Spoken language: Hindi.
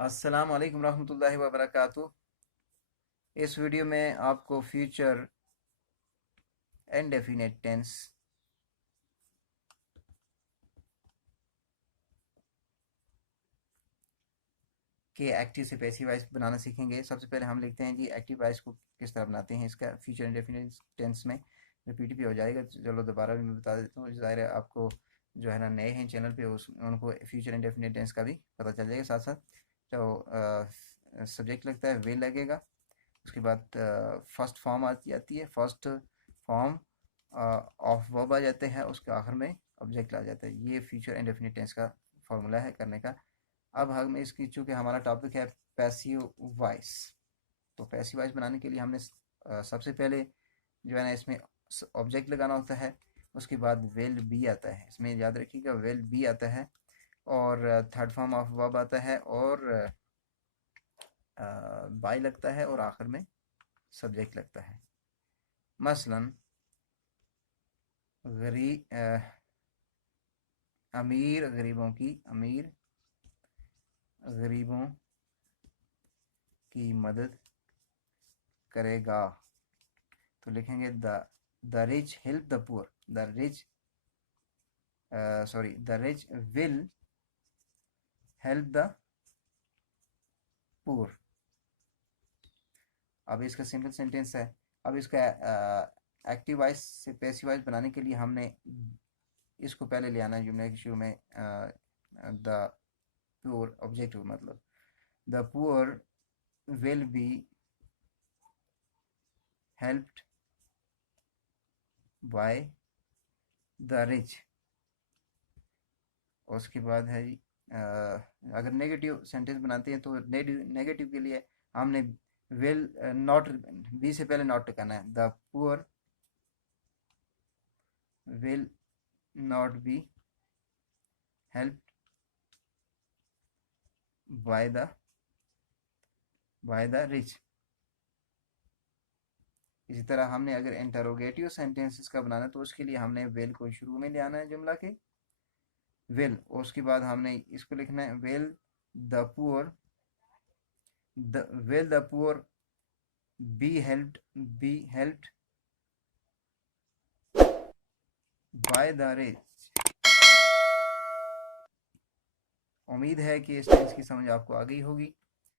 अस्सलाम वालेकुम रहमतुल्लाहि व बरकातुहू। इस वीडियो में आपको फ्यूचर इंडेफिनिट टेंस के एक्टिव से पैसिव वॉइस बनाना सीखेंगे। सबसे पहले हम लिखते हैं जी एक्टिव वॉइस को किस तरह बनाते हैं। इसका फ्यूचर इंडेफिनिट टेंस में रिपीट भी हो जाएगा, चलो दोबारा भी मैं बता देता हूँ। ज़ाहिर है आपको जो है ना नए हैं चैनल पे, उस उनको फ्यूचर इंडेफिनिट टेंस का भी पता चल जाएगा। साथ साथ जो सब्जेक्ट लगता है वे लगेगा, उसके बाद फर्स्ट फॉर्म आती आती है, फर्स्ट फॉर्म ऑफ वर्ब आ जाते हैं, उसके आखिर में ऑब्जेक्ट आ जाता है। ये फ्यूचर इंडेफिनिट टेंस का फॉर्मूला है करने का। अब हम इसकी, चूँकि हमारा टॉपिक है पैसिव वॉइस, तो पैसिव वॉइस बनाने के लिए हमने सबसे पहले जो है ना इसमें ऑब्जेक्ट लगाना होता है। उसके बाद वेल बी आता है, इसमें याद रखिएगा वेल बी आता है, और थर्ड फॉर्म ऑफ वर्ब आता है, और बाय लगता है, और आखिर में सब्जेक्ट लगता है। मसलन अमीर गरीबों की मदद करेगा, तो लिखेंगे the rich help the poor, the rich will help the poor. अब इसका सिंपल सेंटेंस है। अब इसका एक्टिव वॉइस से पैसिव वॉइस बनाने के लिए हमने इसको पहले ले आना है जुमले के शुरू में। द पुअर ऑब्जेक्टिव, मतलब the poor will be helped by the rich. उसके बाद है जी, अगर नेगेटिव सेंटेंस बनाते हैं तो नेगेटिव के लिए हमने विल नॉट, बी से पहले नॉट करना है। The poor will not be helped by the rich. इसी तरह हमने अगर इंटरोगेटिव सेंटेंसेस का बनाना है तो उसके लिए हमने विल को शुरू में ले आना है जुमला के, विल, और उसके बाद हमने इसको लिखना है will the poor be helped by the rich. उम्मीद है कि इस टेंस की समझ आपको आ गई होगी।